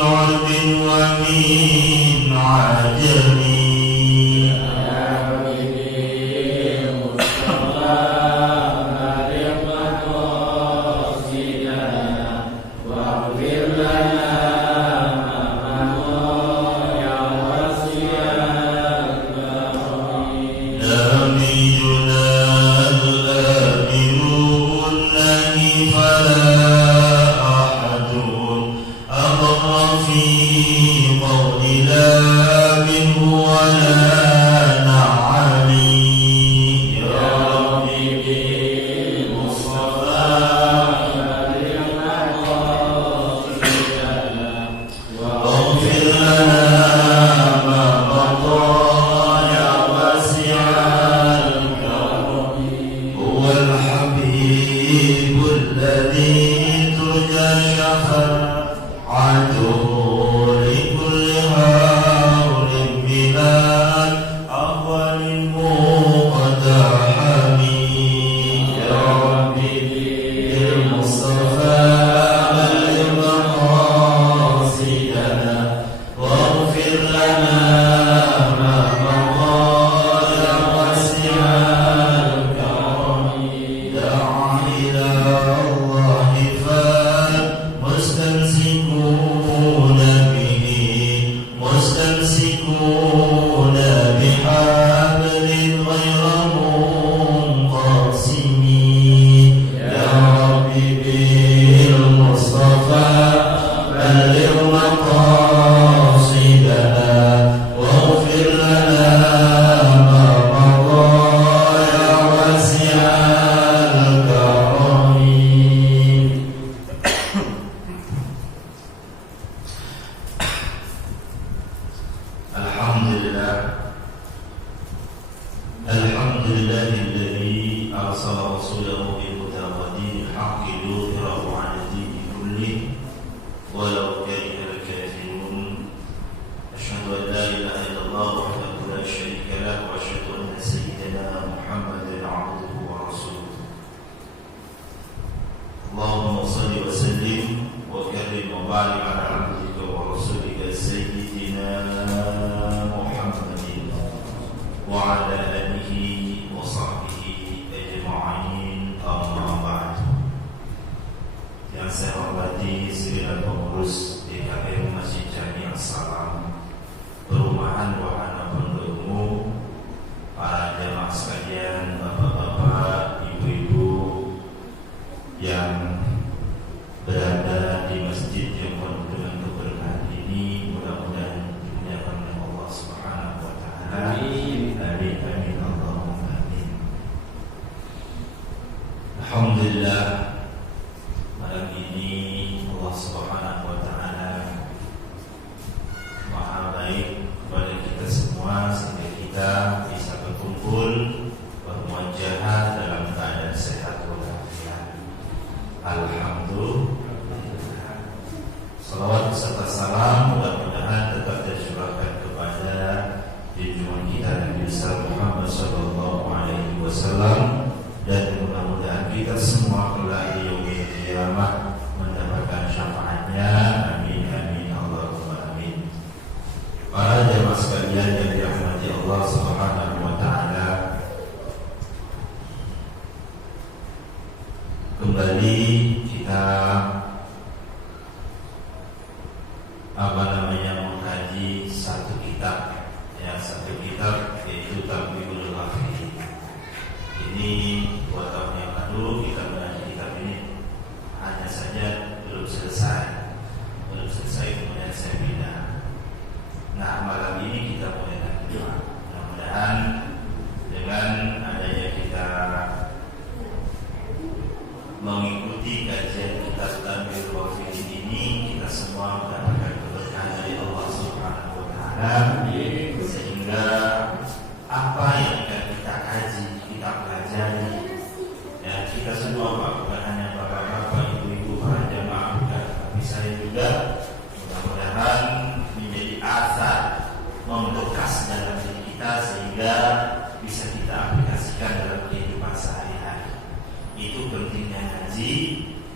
عرب ومن عجم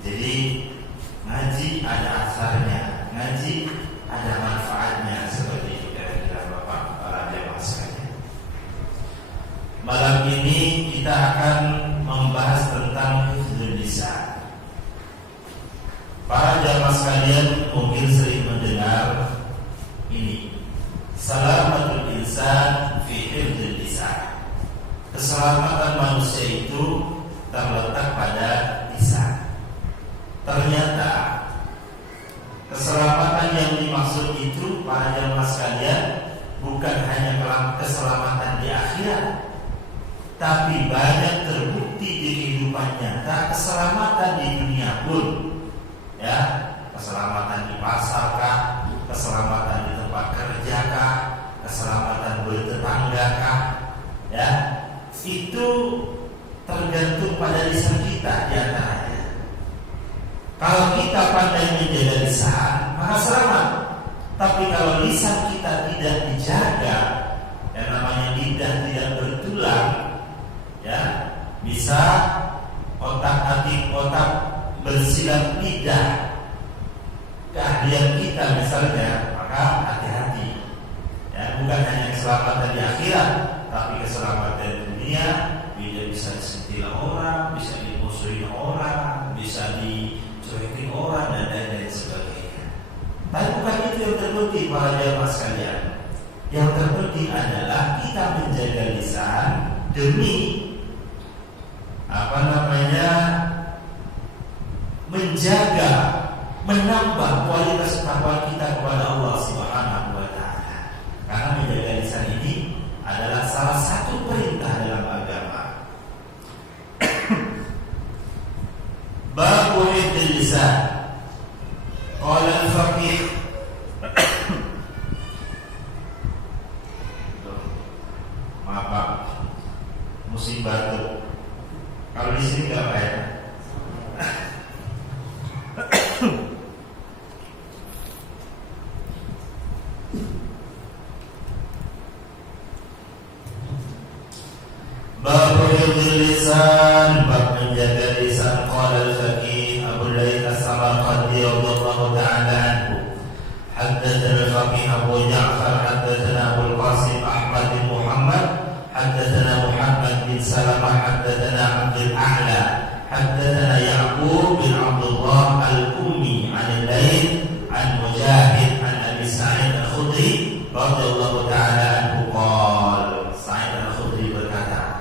Jadi ngaji ada asarnya, ngaji mungkin sering mendengar ini, salamatul insan fi hifdzil lisan. Keselamatan manusia itu terletak pada lisan. Ternyata keselamatan yang dimaksud itu para jamaah sekalian bukan hanya keselamatan di akhirat, tapi banyak terbukti di kehidupan nyata keselamatan di dunia pun. Ya, keselamatan di pasar kah, keselamatan di tempat kerja kah, keselamatan bertetangga kah, ya, itu tergantung pada lisan kita di antaranya. Kalau kita pandai menjaga lisan, maka selamat. Tapi kalau lisan kita tidak dijaga, yang namanya lidah tidak bertulang, ya, bisa otak-atik otak bersilang lidah. Keahlian kita misalnya, maka hati-hati. Ya, bukan hanya keselamatan di akhirat, tapi keselamatan di dunia. Dia bisa disentil orang, bisa dimusuhin orang, bisa dicuekin orang dan lain-lain sebagainya. Tapi bukan itu yang terpenting para jamaah sekalian. Yang terpenting adalah kita menjaga lisan demi menjaga, menambah kualitas takwa kita kepada Allah Subhanahu wa taala. Karena menjaga lisan ini adalah salah satu perintah dalam agama. Babu hifdzil lisan. Qala al-faqih maaf Pak, musim batuk. Kalau di sini nggak apa ya? Bab hifdzil lisan, bab menjaga lisan. Qala al-faqih Abu Laith as-Samarqandi radhiyallahu ta'ala anhu, haddatsana al-faqih Abu Ja'far haddatsana Abu al-Qasim Ahmad bin Muhammad haddatsana Muhammad bin Salamah haddatsana Abdul A'la haddatsana Ya'qub bin Abdullah al-Ummi 'an al-Laith 'an Mujahid 'an Abi Sa'id al-Khudri radhiyallahu ta'ala anhu qala, Sa'id al-Khudri berkata,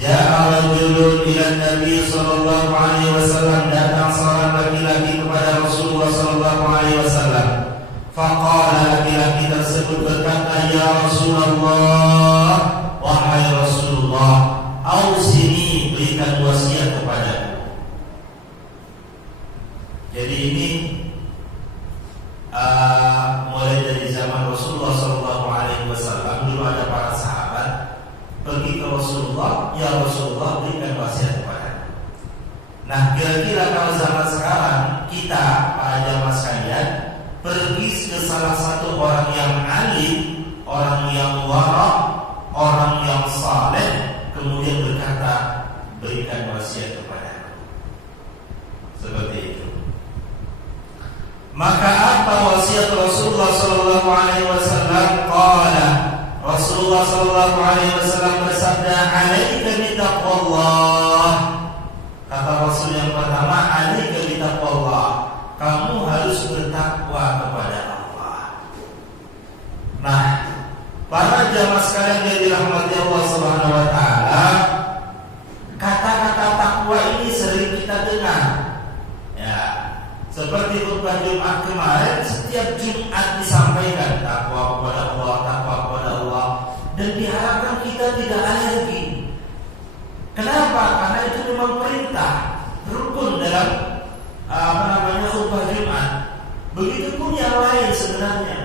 Ja'a rajulun ila Nabi sallallahu alaihi wasallam, datang seorang laki-laki kepada Rasulullah sallallahu alaihi wasallam. Faqala, laki-laki tersebut berkata, ya Rasulullah, wahai Rasulullah, ausini, berikan wasiat kepadaku. Jadi ini mulai dari zaman Rasulullah sallallahu alaihi wasallam, dulu ada para sahabat pergi ke Rasulullah, ya Rasulullah, berikan wasiat kepada. Nah, kira-kira kalau zaman sekarang kita para jamaah sekalian pergi ke salah satu orang yang alim, orang yang wara, orang yang saleh, kemudian berkata, berikan wasiat kepada. Seperti itu. Maka apa wasiat Rasulullah sallallahu alaihi wasallam? Qala, Rasulullah sallallahu alaihi wasallam bersabda, "Alaika bittaqwallah." Kata Rasul yang pertama, "Alaika bittaqwallah." Kamu harus bertakwa kepada Allah. Nah, para jamaah sekalian yang dirahmati Allah Subhanahu wa taala, kata-kata takwa ini sering kita dengar. Ya, seperti khutbah Jumat kemarin, setiap Jumat disampaikan takwa kepada Allah, takwa kepada Allah. Dan diharapkan kita tidak alergi. Kenapa? Karena itu memang perintah rukun dalam khutbah Jumat. Begitupun yang lain sebenarnya.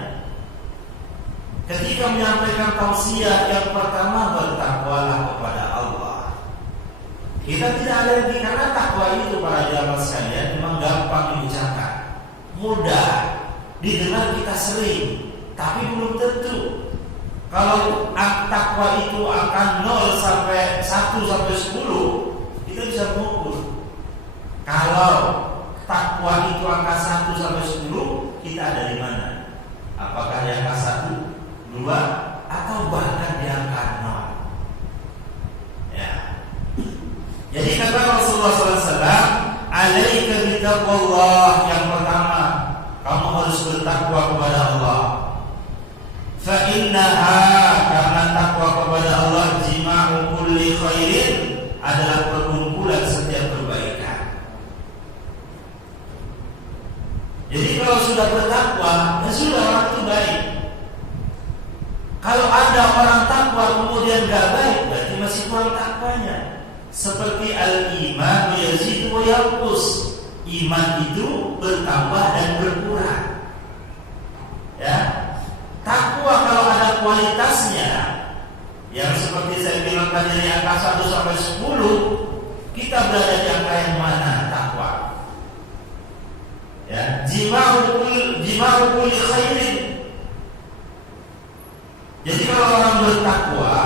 Ketika menyampaikan tausiah, yang pertama, bertakwalah kepada Allah. Kita tidak alergi karena takwa itu para jamaah sekalian memang gampang diucapkan, mudah didengar kita sering, tapi belum tentu. Kalau takwa itu akan 0 sampai 1 sampai 10, kita bisa mengukur. Kalau takwa itu angka 1 sampai 10, kita ada di mana? Apakah di angka 1, 2, atau bahkan di angka 0? Ya. Jadi kata Rasulullah SAW, alaika bittaqwallah, yang pertama, kamu harus bertakwa kepada Allah. Fa innaha, karena takwa kepada Allah, jima'u kulli khairin, adalah perkumpulan setiap kebaikan. Jadi kalau sudah bertakwa, ya sudah, orang itu baik. Kalau ada orang takwa kemudian gak baik, berarti masih kurang takwanya. Seperti al-iman yazidu wa yanqus. Iman itu bertambah dan berkurang. Ya. Takwa kalau ada kualitasnya, yang seperti saya bilang tadi dari angka 1 sampai 10, kita berada di angka yang mana takwa? Ya, jima'u kulli khairin. Jadi kalau orang bertakwa,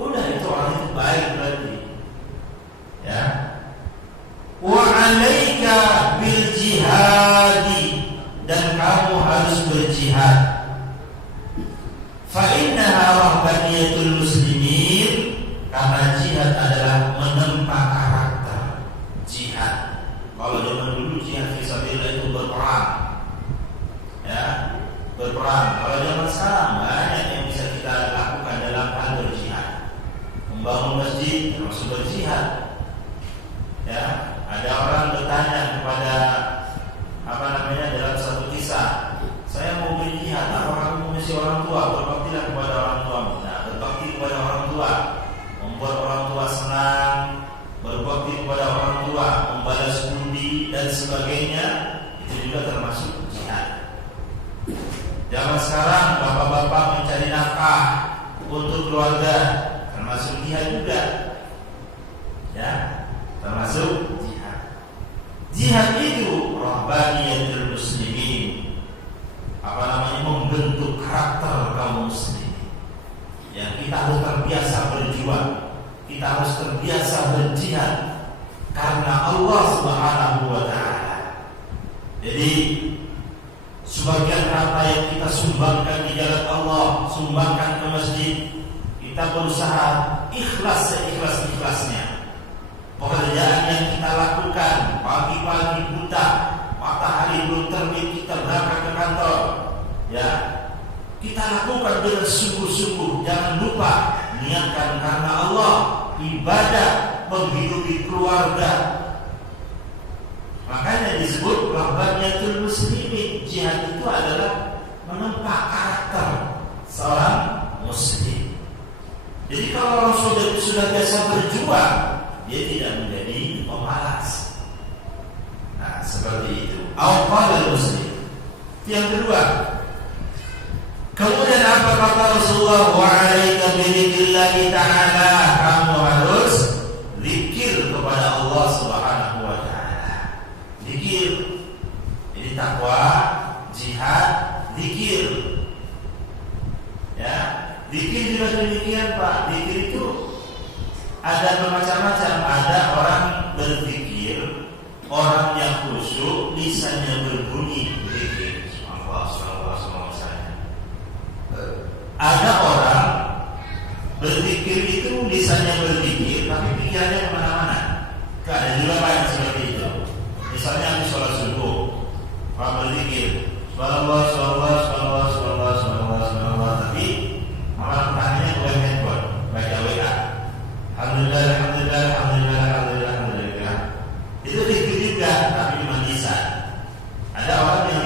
udah itu orang itu baik berarti. Ya. Wa 'alaika bil jihadi, dan kamu harus berjihad. Fa innaha rahbaniyatul muslimin, karena jihad adalah menempa karakter. Jihad, kalau zaman dulu jihad fisabilillah itu berperang. Ya, berperang. Kalau zaman sekarang banyak yang bisa kita lakukan dalam hal berjihad. Membangun masjid termasuk berjihad. Ya, ada orang bertanya kepada dalam satu kisah, saya mau berjihad, apa kamu mesti orang tua? Berbaktilah kepada orang tuamu. Nah, berbakti kepada orang tua, membuat orang tua senang, berbakti kepada orang tua, membalas budi dan sebagainya, itu juga termasuk jihad. Zaman sekarang bapak-bapak mencari nafkah untuk keluarga, termasuk jihad juga. Ya, termasuk jihad. Jihad itu rahbaniyatul muslimin, membentuk karakter kaum muslim. Ya, kita harus terbiasa berjuang, kita harus terbiasa berjihad karena Allah Subhanahu wa ta'ala. Jadi sebagian harta yang kita sumbangkan di jalan Allah, sumbangkan ke masjid, kita berusaha ikhlas seikhlas-ikhlasnya. Pekerjaan yang kita lakukan pagi-pagi buta, matahari belum terbit, kita berangkat ke kantor. Ya, kita lakukan dengan sungguh-sungguh. Jangan lupa niatkan karena Allah, ibadah, menghidupi keluarga. Makanya disebut rahbaniyatul muslimin. Jihad itu adalah menempa karakter seorang muslim. Jadi kalau orang sudah biasa berjuang, dia tidak menjadi pemalas. Nah, seperti itu. Awal muslim. Yang kedua, kemudian apa kata Rasulullah? Wa 'alaika bidzikrillah ta'ala, kamu harus zikir kepada Allah Subhanahu wa ta'ala. Zikir. Jadi takwa, jihad, zikir. Ya, zikir juga demikian, Pak. Zikir itu ada bermacam-macam. Ada orang berzikir, orang yang khusyuk, lisannya berbunyi zikir. Ada orang berzikir itu lisannya berzikir, tapi pikirannya kemana-mana. Ada juga banyak seperti itu. Misalnya habis sholat subuh, orang berzikir, subhanallah, subhanallah, subhanallah, subhanallah, subhanallah, subhanallah, tapi malah tangannya bukan handphone, baca WA. Alhamdulillah, alhamdulillah, alhamdulillah, alhamdulillah, alhamdulillah. Itu zikir juga, tapi cuma lisan. Ada orang yang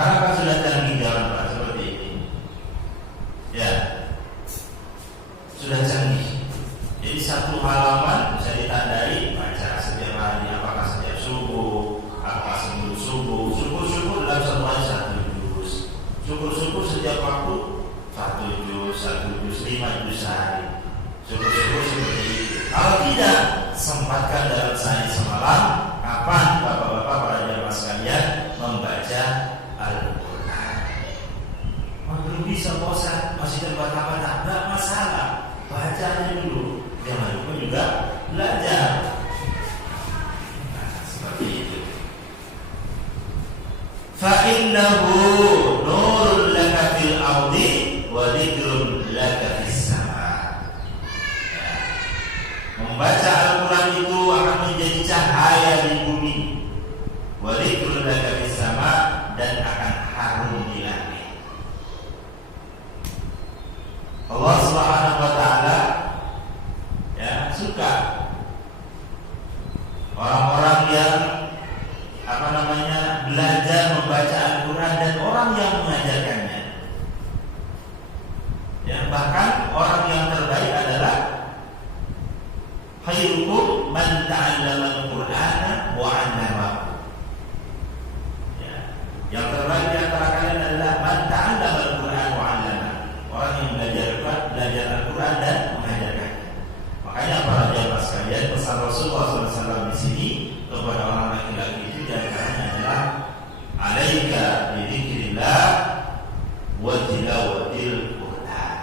Sekarang kan sudah canggih zaman Pak seperti ini. Ya, sudah canggih. Jadi satu halaman bisa ditandai baca setiap hari, apakah setiap subuh, apakah sebelum subuh. Syukur-syukur dalam satu hari 1 juz. Syukur-syukur setiap waktu 1 juz, 5 juz sehari. Syukur-syukur seperti itu. Kalau tidak, sempatkan dalam sehari semalam. Kapan bapak-bapak para jamaah sekalian membaca Al-Quran? Belum bisa bosan, masih terbata-bata, tidak masalah. Baca aja dulu. Jangan lupa juga belajar. Nah, seperti itu. Fa'innahu nurul laka fil ardi wa dzikrun laka fis sama. Membaca Al-Quran itu akan menjadi cahaya di bumi, wa dzikrun laka fis sama, dan akan harum di langit. Allah Subhanahu wa taala ya suka orang-orang yang belajar membaca Al-Quran dan orang yang mengajarkannya. Ya, bahkan orang yang terbaik adalah khairukum man ta'allama al-Qur'ana wa 'allamahu. Ya, yang terbaik di antara kalian adalah man ta'allama al-Qur'an wa 'allamahu. Orang yang belajar Al-Quran dan mengajarkannya. Makanya para jamaah sekalian, pesan Rasulullah SAW di sini kepada orang laki-laki itu diantaranya adalah alaika bi dzikrillah wa tilawatil Quran,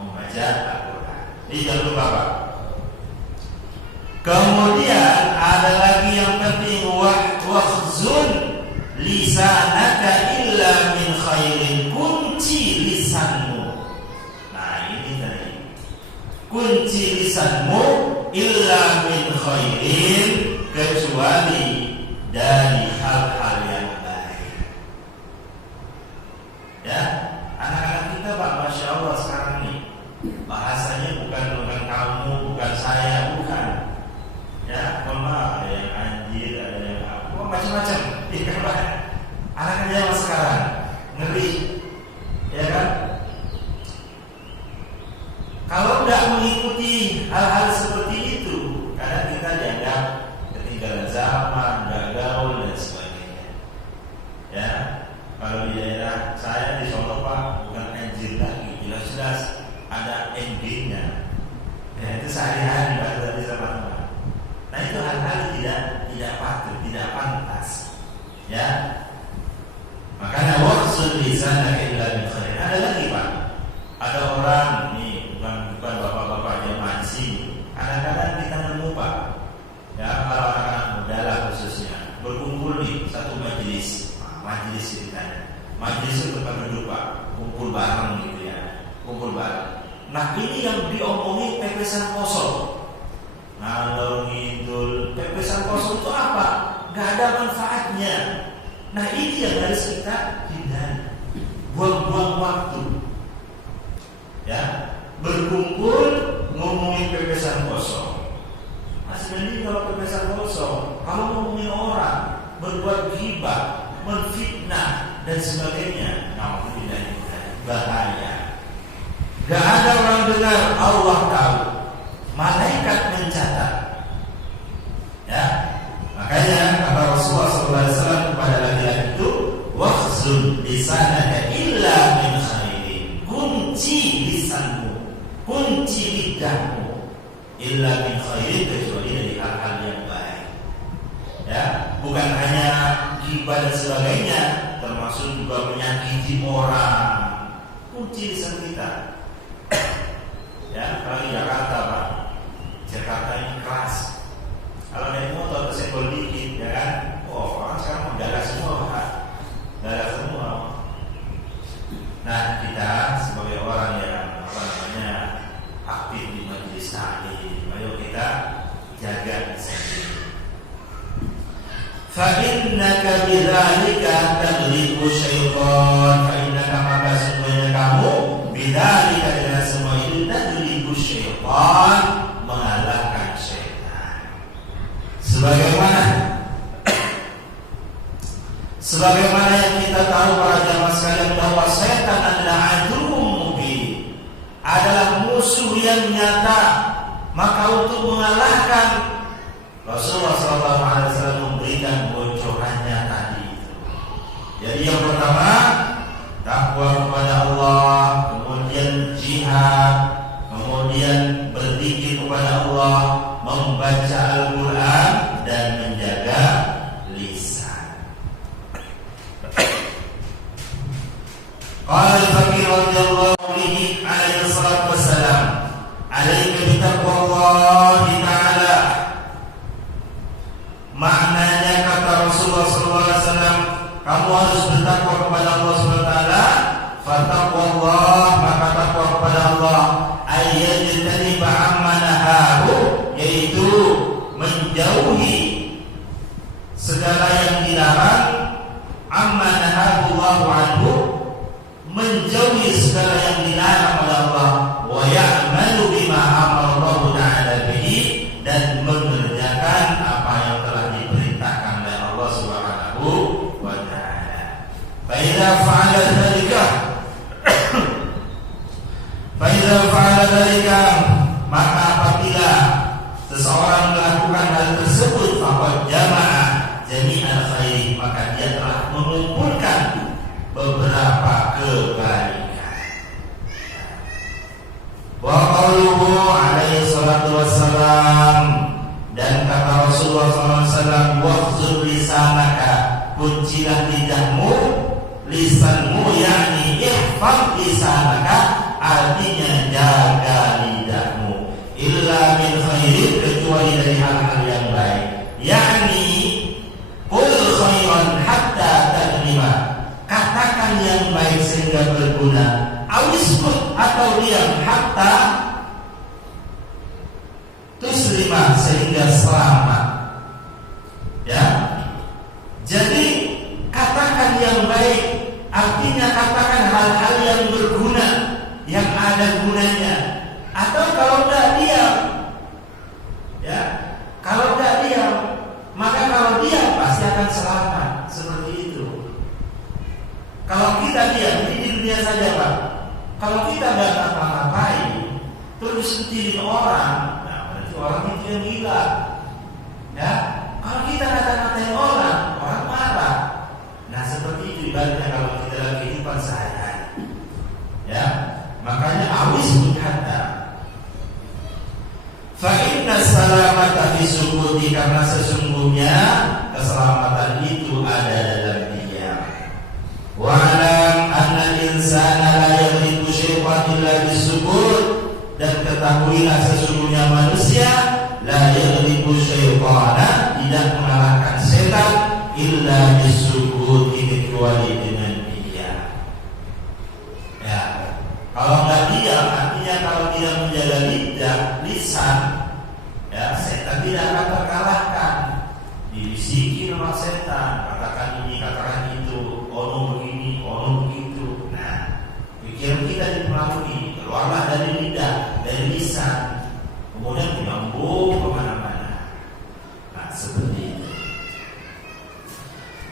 membaca Al-Quran. Ini jangan lupa Pak. Kemudian ada lagi yang penting, wahzun lisanaka illa min khairin, kunci lisanmu. Nah ini tadi, kunci lisanmu illa min khairin, kecuali dari hal-hal yang baik. Ya, anak-anak kita Pak, Masya Allah sekarang ini bahasanya bukan kamu, bukan saya, bukan. Ya, maaf, ada yang anjir, ada yang apa, macam-macam. Ya kan, anak-anak zaman sekarang ngeri, ya kan? Kalau tidak mengikuti hal-hal seperti itu, kadang kita dianggap ketinggalan zaman, nggak gaul dan sebagainya. Ya, kalau di daerah saya di Solo Pak, bukan anjir lagi, jelas-jelas ada NG-nya. Ya, itu sehari-hari Pak tadi sama teman. Nah itu hal-hal tidak patut, tidak pantas. Ya, makanya waqsul lisanaka illa min khairin. Ada lagi Pak, ada orang nih, bukan bapak-bapak jemaah di sini. Kadang-kadang kita nemu Pak, ya kalau anak-anak muda lah khususnya berkumpul di satu majelis, majelis ceritanya. Majelis itu tempat duduk Pak, kumpul bareng gitu ya, kumpul bareng. Nah ini yang diomongin pepesan kosong. Ngalor ngidul, pepesan kosong itu apa? Gak ada manfaatnya. Nah ini yang harus kita hindari. Buang-buang waktu. Ya, berkumpul ngomongin pepesan kosong. Masih mending kalau pepesan kosong. Kalau ngomongin orang, berbuat ghibah, menfitnah dan sebagainya, nauzubillah, bahaya. Gak ada orang dengar, Allah tahu. Malaikat mencatat. Ya, makanya kata Rasulullah SAW kepada laki-laki itu, wahzun lisanaka illa min khairin, kunci lisanmu, kunci lidahmu illa min khairin, kecuali dari hal-hal yang baik. Ya, bukan hanya ghibah dan sebagainya, termasuk juga menyakiti orang. Kunci lisan kita. Ya, kalau di Jakarta Pak, Jakarta ini keras. Kalau naik motor kesenggol dikit, ya kan? Oh, orang sekarang mendadak semua Pak, mendadak semua. Nah, kita sebagai orang yang aktif di majelis taklim, ayo kita jaga lisan ini. Fa innaka bidzalika taghlibu syaitan, fa innaka, maka semuanya kamu bidzalika, dengan semua itu taghlibu syaitan, mengalahkan syaitan. Sebagaimana yang kita tahu yang nyata. Maka untuk mengalahkan, Rasulullah SAW memberikan bocorannya tadi itu. Jadi yang pertama, takwa kepada Allah, kemudian jihad, kemudian berzikir kepada Allah, membaca Al-Quran, dan menjaga lisan. Qala al-Fakir radhiyallahu anhu alaihi salatu wassalam, alaika bitaqwallahi ta'ala. Maknanya kata Rasulullah SAW, kamu harus bertakwa kepada Allah SWT. Fataqwallah, maka takwa kepada Allah, ayyajtaniba amma nahahu, yaitu menjauhi segala yang dilarang, amma nahahu Allahu anhu, menjauhi segala yang dilarang oleh Allah, wa ya'malu bima amara Allah ta'ala bihi, dan mengerjakan apa yang telah diperintahkan oleh Allah Subhanahu wa ta'ala. Fa idza fa'ala dzalika, maka apabila seseorang melakukan hal tersebut, faqad jama'a jami'al khairi, maka dia telah mengumpulkan beberapa kebaikan. Wa qauluhu alaihi salatu wassalam, dan kata Rasulullah SAW, wahzur lisanaka, kuncilah lidahmu, lisanmu, yakni ihfaz lisanaka, artinya jaga lidahmu, illa min khairin, kecuali dari hal-hal yang baik, yakni qul khairan hatta tadlima, katakan yang baik sehingga berguna, awiskut, atau diam, hatta tuslima, sehingga selamat. Ya, jadi katakan yang baik, artinya katakan hal-hal yang berguna, yang ada gunanya. Atau kalau tidak diam, ya, kalau tidak diam, maka kalau diam pasti akan selamat. Seperti itu. Kalau kita diam, ini di dunia saja Pak. Kalau kita nggak ngapa-ngapain, terus ngetirin orang, nah berarti orang itu yang gila. Ya, kalau kita kata-katain orang, orang marah. Nah seperti itu ibaratnya kalau kita dalam kehidupan sehari-hari. Ya, makanya awis berkata, fa inna salamata fi sukuti, karena sesungguhnya keselamatan itu ada dalam diam. Wa alam anna insana la yaghlibu syaitan illa bisukut, dan ketahuilah sesungguhnya manusia la yaghlibu syaitana, tidak mengalahkan setan, illa bisukut, kecuali dengan diam. Ya, kalau nggak diam, artinya kalau tidak menjaga lidah, lisan, ya, setan tidak akan terkalahkan. Dibisiki sama setan, katakan ini, katakan itu, ono begini, ono begitu. Nah, pikiran kita dipengaruhi, keluarlah dari lidah, dari lisan, kemudian menyambung kemana-mana. Nah, seperti itu.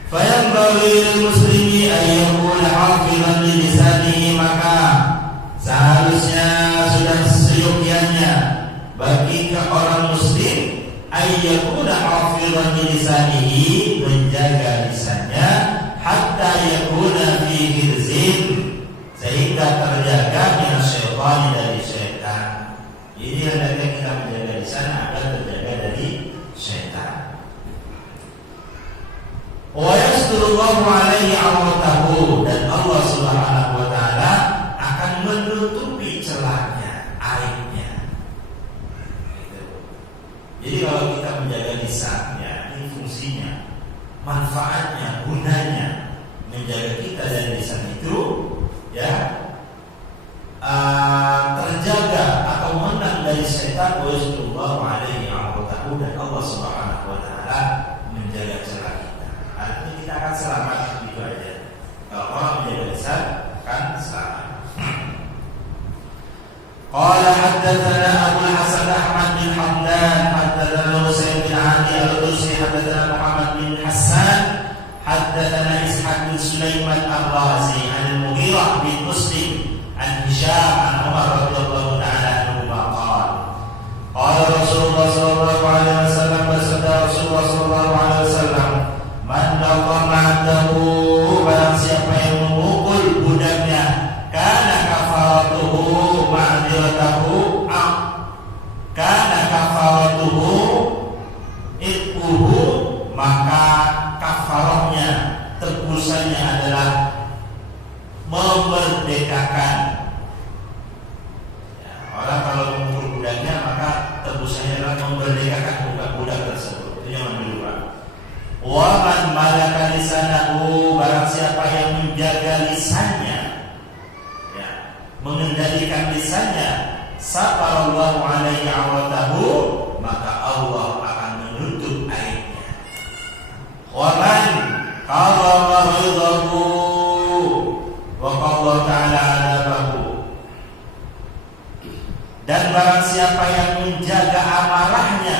Fayanbaghi muslimi ayyakuna hafizan li lisanihi, maka seharusnya sudah seyogyanya bagi orang muslim ayyakuna hafizan li lisanihi, menjaga lisannya, hatta yakuna fi hirzin, sehingga terjaga min syaitan, dari syaitan. Jadi hendaknya kita menjaga lisan agar terjaga dari syaitan. Wa yasturullahu alaihi awratahu, dan Allah Subhanahu wa ta'ala akan menutupi celahnya, aibnya. Jadi kalau kita menjaga lisannya, ini fungsinya, manfaatnya, gunanya, menjaga kita dari lisan itu, ya, terjaga atau menang dari syaitan. Wa yasturullahu alaihi awratahu, dan Allah Subhanahu wa ta'ala menjaga celah kita. Artinya kita akan selamat, itu aja. Kalau orang menjaga lisan akan selamat. Qala haddatsana Abu Hasan Ahmad bin Hamdan, haddatsana Husain bin Ali al-Rusi, haddatsana Muhammad bin Hassan, haddatsana Ishaq bin Sulaiman al-Razi, an al-Mughirah bin Muslim, an Hisham, an Umar radhiyallahu ta'ala anhu. memerdekakan. Ya, orang kalau memukul budaknya maka tebusannya adalah memerdekakan budak-budak tersebut. Itu yang dulu, Pak. Wa man malaka lisanahu, barang siapa yang menjaga lisannya, ya, mengendalikan lisannya, satarallahu alaihi awratahu, maka Allah akan menutup aibnya. Wa man qadama ghaidahu wa qadha ta'ala adabahu, dan barang siapa yang menjaga amarahnya,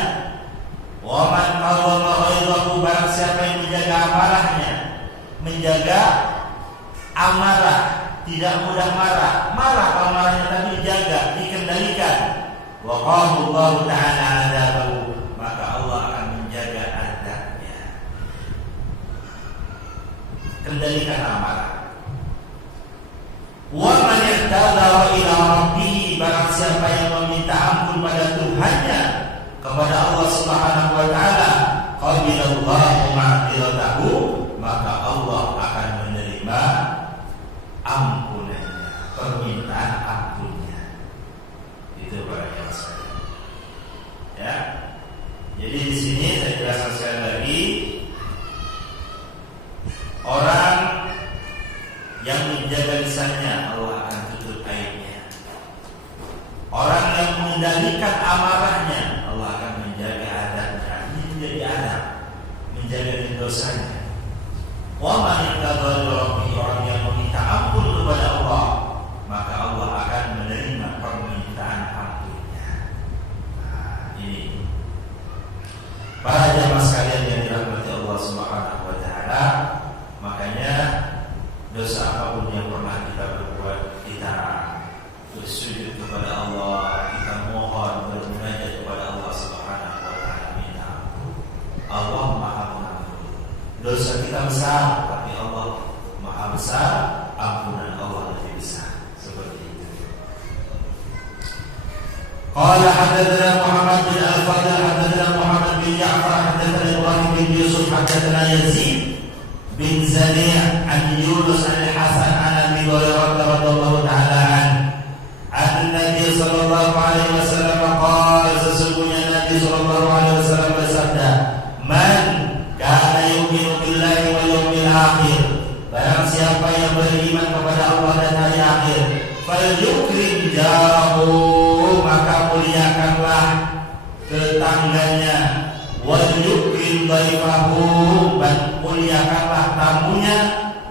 wa man qadama ghaidahu, barang siapa yang menjaga amarahnya, menjaga amarah, tidak mudah marah, marah amarahnya tapi dijaga, dikendalikan. Wa qadha Allah ta'ala adabahu, maka Allah akan menjaga adabnya. Kendalikan amarah. Wa man i'tadara ila rabbih, barang siapa yang meminta ampun pada Tuhannya, kepada Allah Subhanahu wa taala, qabilallahu ma'dziratahu, maka Allah akan menerima ampunannya, permintaan ampunnya. Itu para yang sekalian. Ya. Jadi di sini saya jelaskan sekali lagi, orang yang menjaga lisannya Allah akan tutup aibnya. Orang yang mengendalikan amarahnya Allah akan menjaga adabnya. Ini menjadi adab, menjaga dosanya. Wa man yaqdar rabbi, orang yang meminta ampun kepada Allah, maka Allah akan menerima permintaan ampunnya. Nah, ini para jamaah sekalian yang dirahmati Allah Subhanahu wa taala, makanya dosa apapun yang pernah kita berbuat, kita bersujud kepada Allah, kita mohon bermunajat kepada Allah Subhanahu wa taala, minta ampun. Allah Maha Pengampun. Dosa kita besar, tapi Allah Maha Besar, ampunan Allah lebih besar. Seperti itu. Qala hadatsana Muhammad bin Al-Fadl, hadatsana Muhammad bin Ja'far, hadatsana Ibrahim bin Yusuf, hadatsana Yazid bin Zani' an Yunus an Hasan an Abi Hurairah radhiyallahu ta'ala an Nabi sallallahu alaihi wasallam qala, sesungguhnya Nabi sallallahu alaihi wasallam bersabda, man kana yu'minu billahi wal yawmil akhir, barang siapa yang beriman kepada Allah dan hari akhir, falyukrim jarahu, maka muliakanlah tetangganya, wal yukrim dhaifahu, dan muliakanlah tamunya,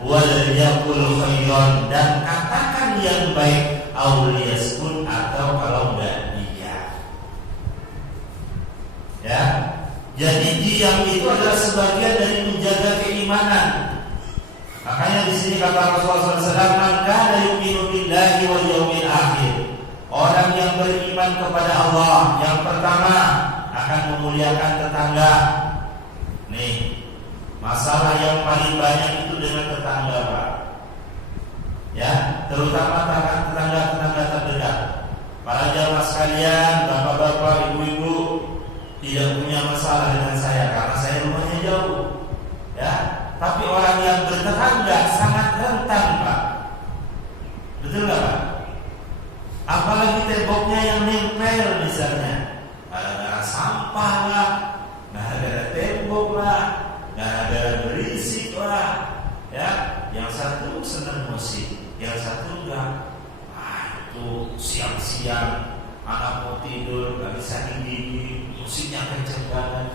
wal yaqul khairan, dan katakan yang baik, auliyaskun, atau kalau enggak diam. Ya, jadi diam itu adalah sebagian dari menjaga keimanan. Makanya di sini kata Rasulullah SAW, man kana yu'minu billahi wal yawmil akhir, orang yang beriman kepada Allah, yang pertama akan memuliakan tetangga. Nih, masalah yang paling banyak itu dengan tetangga, Pak. Ya, terutama tetangga-tetangga terdekat. Para jamaah sekalian, bapak-bapak, ibu-ibu, tidak punya masalah dengan saya karena saya rumahnya jauh. Ya, tapi orang yang bertetangga sangat rentan, Pak. Betul nggak, Pak? Apalagi temboknya yang nempel misalnya, gara-gara sampah lah, gara-gara tembok lah, gara-gara berisik lah, ya. Yang satu senang musik, yang satu enggak. Itu siang-siang anak mau tidur nggak bisa dingin, musiknya kenceng banget.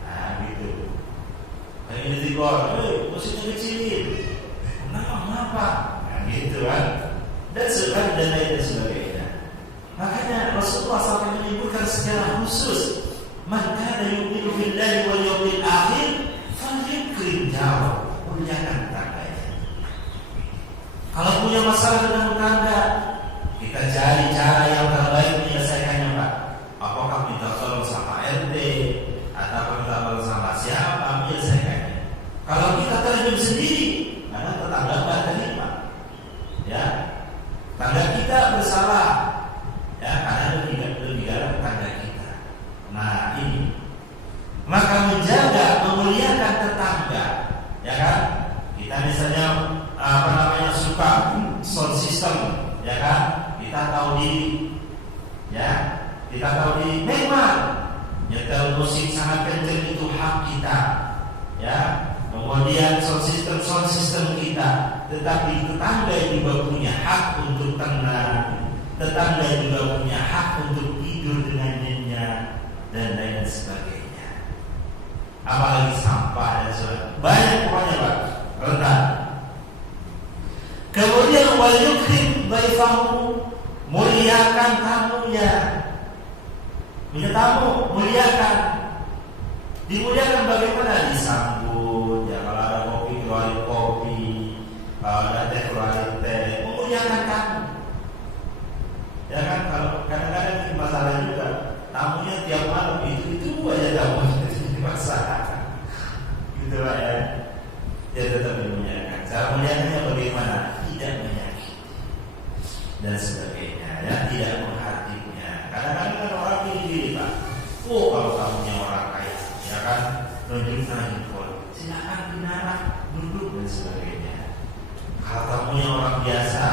Nah gitu. Kayak ini dibor, musiknya kecilin. Kenapa? Nah gitu kan. Dan lain dan sebagainya. Makanya Rasulullah SAW menyebutkan secara khusus, man kana yu'minu billahi wal yawmil akhir falyukrim jarahu, muliakan tetangganya. Kalau punya masalah dengan tetangga, kita cari cara yang terbaik menyelesaikannya, Pak. Apakah minta tolong sama RT atau minta tolong sama siapa menyelesaikannya? Kalau kita terjun sendiri, karena tetangga nggak terima, ya, tetangga kita bersalah, ya, karena lebih dalam tetangga kita. Nah ini, maka menjaga, memuliakan tetangga, ya kan? Kita misalnya suka kita tahu diri. Ya, kita tahu diri. Memang nyetel musik sangat kencang itu hak kita. Ya, kemudian sound system kita. Tetapi tetangga juga punya hak untuk tenang. Tetangga juga punya hak untuk tidur dengan nyenyak dan lain sebagainya. Apalagi sampah dan sebagainya. Banyak pokoknya Pak. Rendah. Kemudian wal yukrim dhaifahu, muliakan tamunya. Punya tamu, muliakan. Dimuliakan bagaimana? Disambut. Ya, kalau ada kopi, keluarin kopi. Kalau ada teh, keluarin teh. Memuliakan tamu. Ya kan, kalau kadang-kadang masalah juga tamunya tiap malam itu aja tamunya jadi masalah. Gitu lah ya. Dia tetap memuliakan. Cara memuliakannya bagaimana? Tidak menyakiti dan sebagainya. Ya, tidak menghatinya. Kadang-kadang kan orang ini Pak. Oh, kalau tamunya orang kaya, ya kan, tunjukkan handphone. Silakan dinarah, duduk dan sebagainya. Kalau tamunya orang biasa,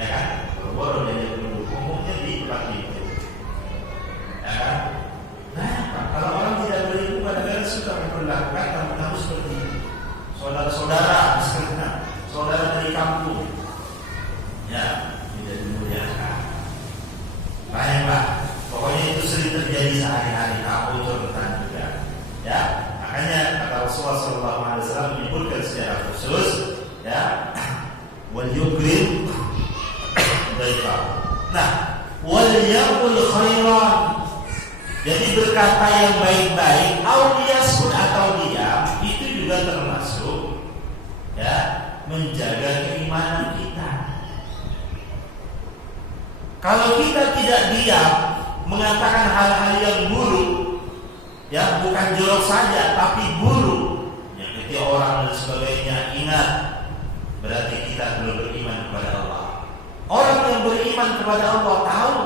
ya kan, baru dia duduk. Umumnya di tempat itu, ya kan? Nah, Pak, kalau orang tidak berilmu kadang-kadang suka memperlakukan tamu-tamu seperti ini. Saudara-saudara, misalnya, saudara dari kampung, ya, tidak dimuliakan. Baik Pak, pokoknya itu sering terjadi sehari-hari. Aku contohkan juga, ya. Makanya kata Rasulullah SAW menyebutkan secara khusus, ya, wal yukrim dhaifahu. Nah, wal yaqul khairan. Jadi berkata yang baik-baik, auliyasud atau diam, itu juga termasuk ya menjaga keimanan kita. Kalau kita tidak diam mengatakan hal-hal yang buruk, ya bukan jorok saja tapi buruk, yang ketika orang dan sebagainya, ingat berarti kita belum beriman kepada Allah. Orang yang beriman kepada Allah tahu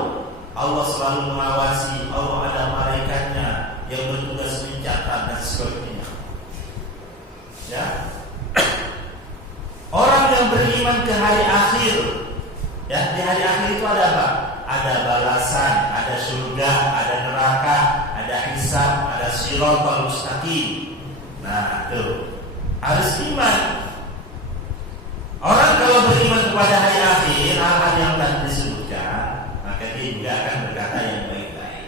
Allah selalu mengawasi, Allah ada malaikatnya yang bertugas mencatat dan sebagainya. Ya. Orang yang beriman ke hari akhir, ya, di hari akhir itu ada apa? Ada balasan, ada surga, ada neraka, ada hisab, ada siratal mustaqim. Nah, itu harus iman. Orang kalau beriman kepada hari akhir, hal-hal yang tadi disebutkan, maka dia juga akan berkata yang baik-baik.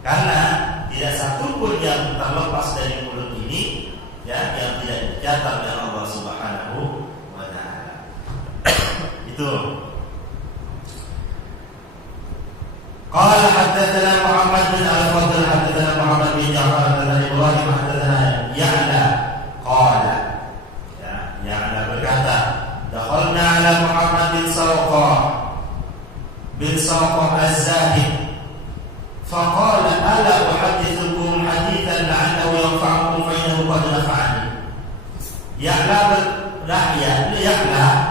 Karena tidak satu pun yang terlepas dari mulut ini, ya, yang tidak dicatat oleh Allah Subhanahu wa Ta'ala. Itu. Qala haddatsana Muhammad bin Al-Fadl haddatsana Muhammad bin Ja'far haddatsana Ibrahim haddatsana Ya'la qala, ya, Ya'la berkata, dakhalna ala Muhammad bin Sawqah az-Zahid faqala ala uhaddithukum hadithan la'allahu yanfa'ukum fa innahu qad nafa'ani. Ya'la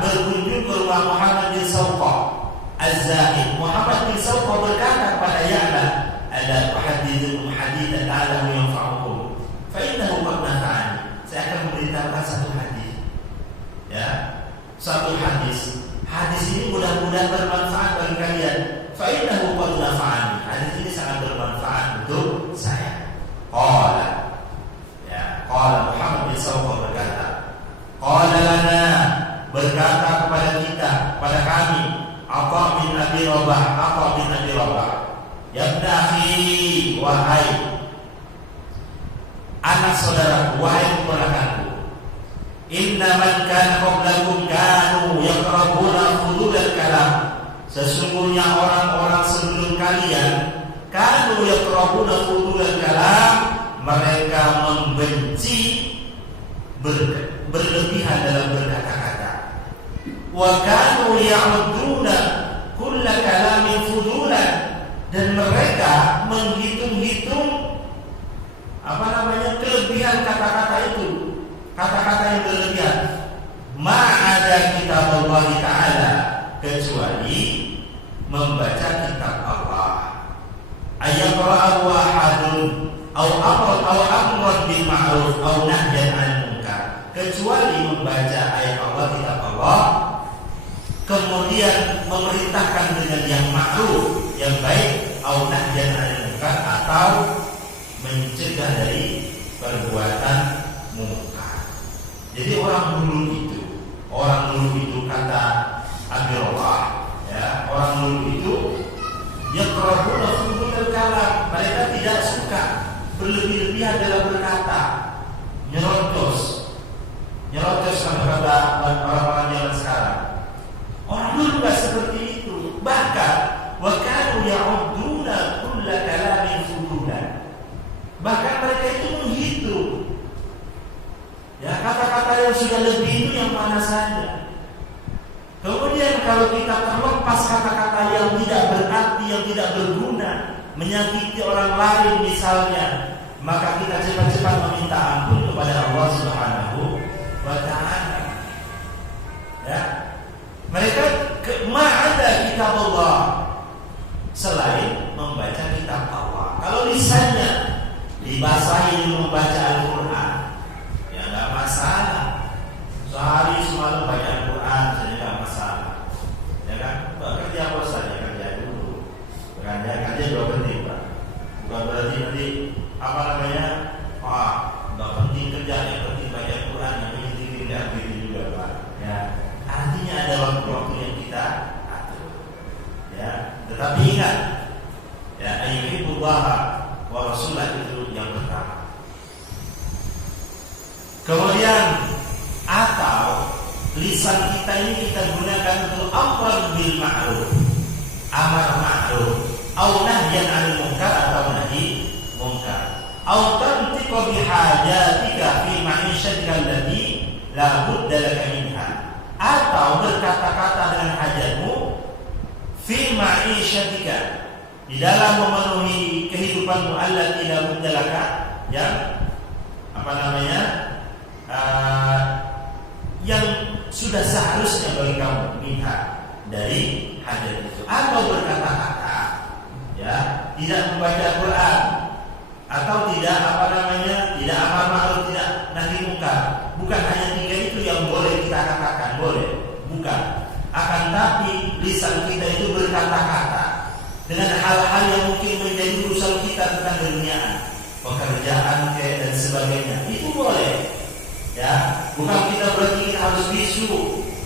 berkunjung ke rumah Muhammad bin Sawqah az-Zahid. Muhammad bin Sawqah berkata kepada Ya'la, ala uhaddithukum hadithan la'allahu yanfa'ukum fa innahu qad nafa'ani. Saya akan memberitahukan satu hadis. Ya, satu hadis. Hadis ini mudah-mudahan bermanfaat bagi kalian. Fa innahu qad nafa'ani. Hadis ini sangat bermanfaat untuk saya. Qala, ya, qala Muhammad bin Sawqah berkata, qala lana, berkata kepada kita, pada kami, Atha bin Abi Rabah, ya akhi, wahai anak saudaraku, wahai keponakanku, inna man kana qablakum kanu yaqrabuna fudulal kalam. Sesungguhnya orang-orang sebelum kalian kanu yaqrabuna fudulal kalam, mereka membenci berlebihan dalam berkata-kata. Wa kanu ya'uduna kulla kalamin fudulan, dan mereka menghitung-hitung kelebihan kata-kata itu, kata-kata yang berlebihan. Ma'ada kitab Allah Ta'ala, kecuali membaca kitab Allah. Ayaqra'u ahadun au amran bil ma'ruf au nahyan 'anil munkar, kecuali membaca ayat Allah, kitab Allah, kemudian memerintahkan dengan yang ma'ruf, yang baik, au nahyan 'anil munkar, atau mencegah dari perbuatan munkar. Jadi orang dulu itu kata Abdullah, ya, orang dulu itu yaqrabuna fudul kalam, mereka tidak suka berlebih-lebihan dalam berkata, nyerocos kata orang-orang zaman sekarang. Orang dulu tidak seperti itu. Bahkan wa kanu ya'uduna kulla kalamin fudulan. Bahkan mereka itu menghitung, ya, kata-kata yang sudah lebih itu yang mana saja. Kemudian kalau kita terlepas kata-kata yang tidak berarti, yang tidak berguna, menyakiti orang lain misalnya, maka kita cepat-cepat meminta ampun kepada Allah Subhanahu wa ta'ala. Ya. Mereka ma'ada kitab Allah, selain membaca kitab Allah. Kalau lisannya dibasahi membaca Al-Quran, ya nggak masalah. Sehari semalam baca Al-Quran saja nggak masalah, ya kan? Kerja apa saja, kerja dulu. Kerja juga penting, Pak. Bukan berarti nanti apa namanya, nggak penting kerja, yang penting baca Al-Quran, yang penting tidak begitu juga, Pak. Ya, artinya ada waktu-waktu yang kita atur. Ya, tetapi ingat, ya, ayyuhibullah wa rasulah itu yang pertama. Kemudian atau lisan kita ini kita gunakan untuk amr bil ma'ruf, amar ma'ruf, au nahyan 'anil munkar, atau nahi munkar, au tantiqu bi hajatika fi ma'isyatika allati la budda laka minha, atau berkata-kata dengan hajatmu fi ma'isyatika, di dalam memenuhi kehidupanmu, allati la budda laka, yang apa namanya, yang sudah seharusnya bagi kamu minha, dari hajat itu. Atau berkata-kata, ya, tidak membaca Al-Quran, atau tidak apa namanya, tidak amar ma'ruf, tidak nahi munkar. Bukan hanya tiga itu yang boleh kita katakan, boleh, bukan. Akan tapi lisan kita itu berkata-kata dengan hal-hal yang mungkin menjadi urusan kita tentang dunia, pekerjaan dan sebagainya, itu boleh. Ya, bukan kita berarti kita harus bisu,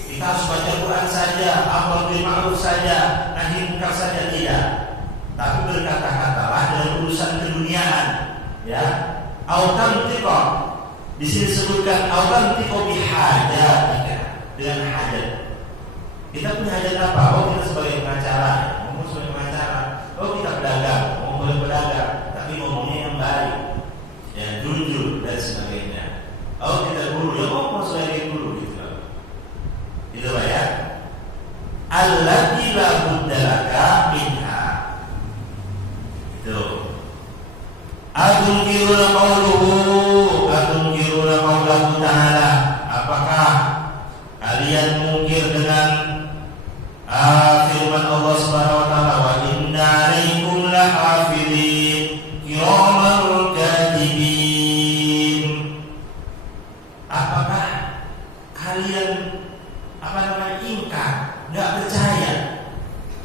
kita harus baca Quran saja, amar bil ma'ruf saja, nahi munkar saja, tidak. Tapi berkata-katalah dalam urusan keduniaan, ya. Autantiqa, di sini disebutkan autantiqa bihajatika, dengan hajat. Kita punya hajat apa? Oh, kita sebagai pengacara, ngomong sebagai pengacara. Oh, kita pedagang, ngomong boleh pedagang, tapi ngomongnya yang baik, ya, jujur dan sebagainya. Oh, kita guru, ya ngomong sebagai guru, gitu. Itu Pak, ya. Allati la budda laka minha. Itu. Atunqiruna qawlahu ta'ala. Apakah kalian mungkir dengan firman Allah Subhanahu wa ta'ala, wa inna 'alaikum lahafidhin kiraman katibin. Apakah kalian ingkar, nggak percaya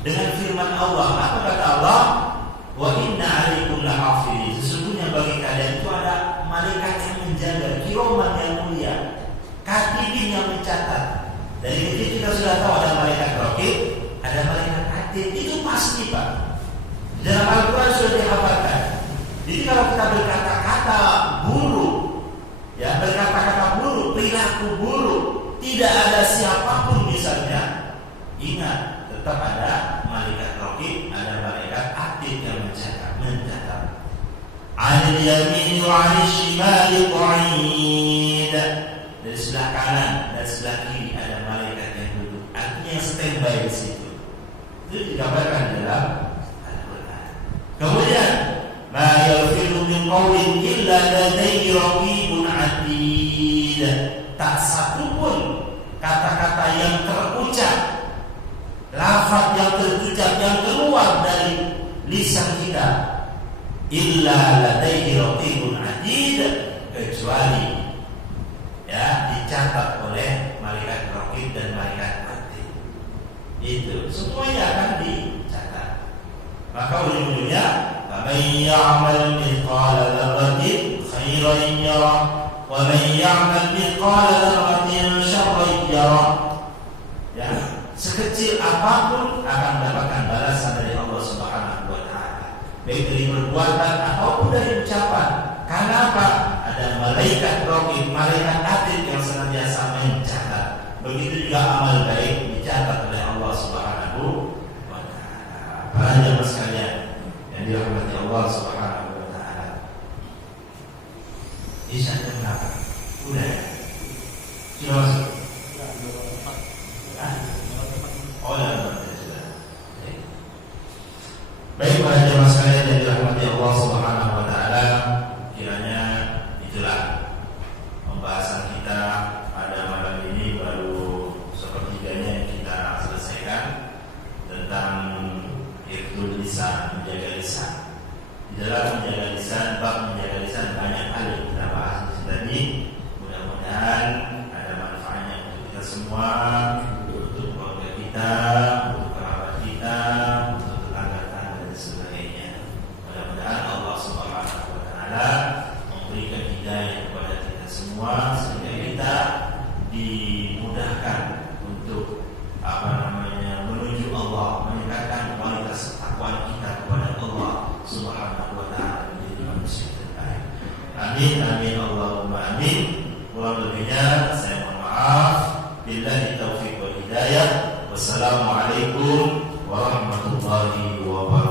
dengan firman Allah? Apa kata Allah? Wa inna 'alaikum lahafidhin. Sesungguhnya bagi kalian itu ada malaikat yang menjaga, kiraman yang mulia, katibin yang mencatat. Dari kecil kita sudah tahu ada malaikat raqib, ada malaikat atid. Itu pasti, Pak. Dalam Al-Quran sudah dihafalkan. Jadi kalau kita berkata-kata buruk, ya, berkata-kata buruk, perilaku buruk, tidak ada siapapun misalnya, ingat, tetap ada malaikat raqib, ada malaikat atid yang mencatat. Anil yamin wa anil shimali qa'id. Dari sebelah kanan dan sebelah kiri ada malaikat yang duduk. Artinya yang standby di situ. Itu digambarkan dalam Al-Quran. Kemudian, ma yalfidu min qawlin illa ladayhi raqibun atid. Tak satu pun kata-kata yang terucap, lafaz yang terucap, yang keluar dari lisan kita, illa ladayhi raqibun atid, kecuali, ya, dicatat oleh malaikat raqib dan malaikat atid. Itu semuanya akan dicatat. Maka ujung-ujungnya faman ya'mal mithqala dzarratin khairan yarah wa man ya'mal mithqala dzarratin syarran yarah. Ya, sekecil apapun akan mendapatkan balasan dari Allah Subhanahu wa taala, baik dari perbuatan ataupun dari ucapan. Karena apa? Ada malaikat raqib, malaikat atid yang senantiasa mencatat. Begitu juga amal baik dicatat oleh Allah Subhanahu wa taala. Para jemaah sekalian yang dirahmati Allah Subhanahu wa taala. Isya jam berapa? Udah ya? Sudah masuk? Oh ya, sudah. Baik para jemaah sekalian yang dirahmati Allah Subhanahu wa taala, kiranya itulah pembahasan kita pada malam ini, baru sepertiganya yang kita selesaikan tentang hifdzul lisan, menjaga lisan. Di dalam menjaga lisan, bab menjaga lisan banyak hal yang kita bahas di sini. Mudah-mudahan ada manfaatnya untuk kita semua, untuk keluarga kita, untuk kerabat kita, untuk tetangga-tetangga dan sebagainya. Mudah-mudahan Allah Subhanahu wa taala memberikan hidayah kepada kita semua sehingga kita dimudahkan untuk menuju Allah, meningkatkan kualitas ketakwaan kita kepada Allah Subhanahu wa taala, menjadi manusia terbaik. Amin amin Allahumma amin. Kurang lebihnya saya mohon maaf. Billahi taufiq wal hidayah. Wassalamualaikum warahmatullahi wabarakatuh.